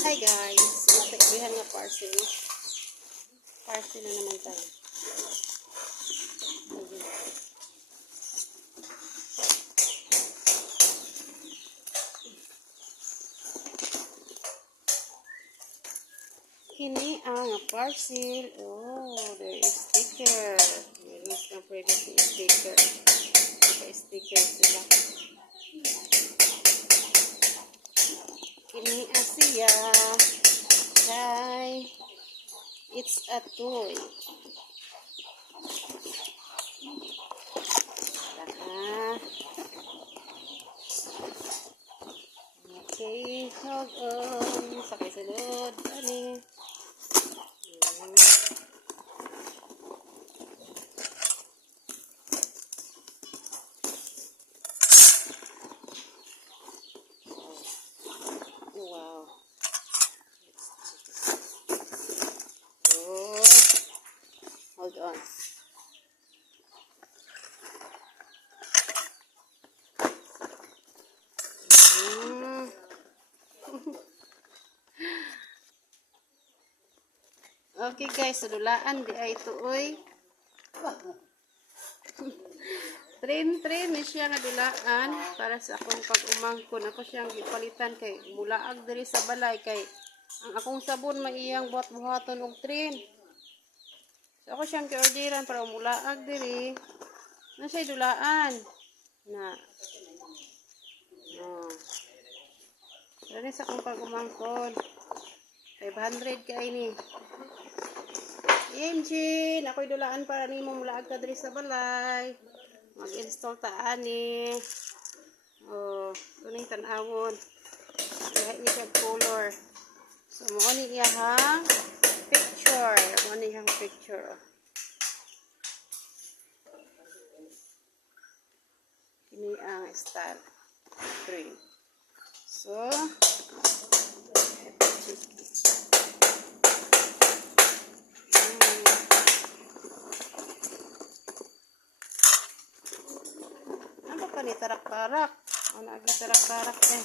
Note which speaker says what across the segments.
Speaker 1: Hi guys, magtagbihan nga parcel. Parcel na naman tayo. Kini ang parcel. Oh, there is sticker. Meron na pwede sticker. Naka-sticker sila. Asia. Hi. It's a toy. Tara. Okay, hold on. Sakay sunod. Ani. Hmm. Wow. Oh. Hold on. Mm. okay guys, sudulaan di ay tuoy. Train, train ni siya nga dulaan para sa akong pag-umangkon. Ako siyang gipalitan kay mulaag diri sa balay kay ang akong sabon maiyang buhat-buhaton og train. So ako siyang giorderan para mulaag diri. Na siya dulaan. Na. Oh. Dali sa akong pag-umangkon. 500 kay ni. Engine, ako'y dulaan para nimo mulaag ka diri sa balay. Mag-install ta ani. Oh, kuning tan-awon. Lahat ni kag color. So mo ni iya ha picture. Ni hang picture. Ini ang style. Green. So, Mm. Ano pa ni tarak-tarak? Ano agi tarak-tarak eh.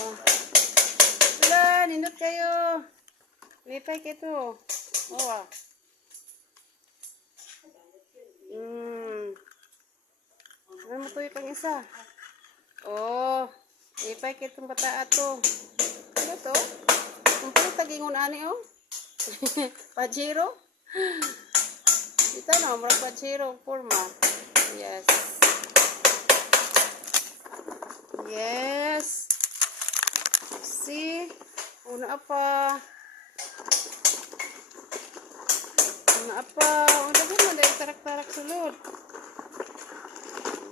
Speaker 1: Oh. Wala, nindot kayo. Lipay kayo to. Oh, ah. Hmm. Ano mo to yung isa? Oh. Lipay kayo itong bata ato. Ano to? Kung pala tagingon ani oh. Pajero? Ito na, mura pajero forma. Yes. Yes. See? Una pa. Una pa. Una po mo dahil tarak-tarak sulod.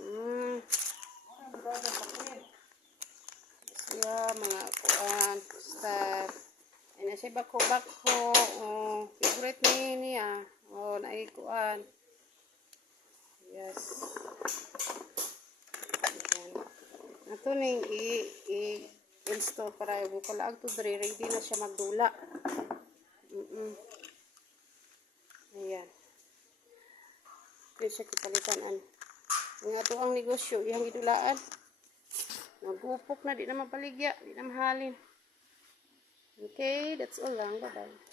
Speaker 1: Hmm. Siya, mga kuan, stuff. Ay na siya bako-bako. Oh, favorite ni niya. Oh, naikuan. Yes. Ayan. Ato ning i, i install para yung kalaag to dre ready na siya magdula. Mm -mm. Ayan. Dito siya kipalitan Ang ato ang negosyo, iyang idulaan. Nagupok na, di na mapaligya, di na mahalin. Okay, that's all lang. Bye-bye.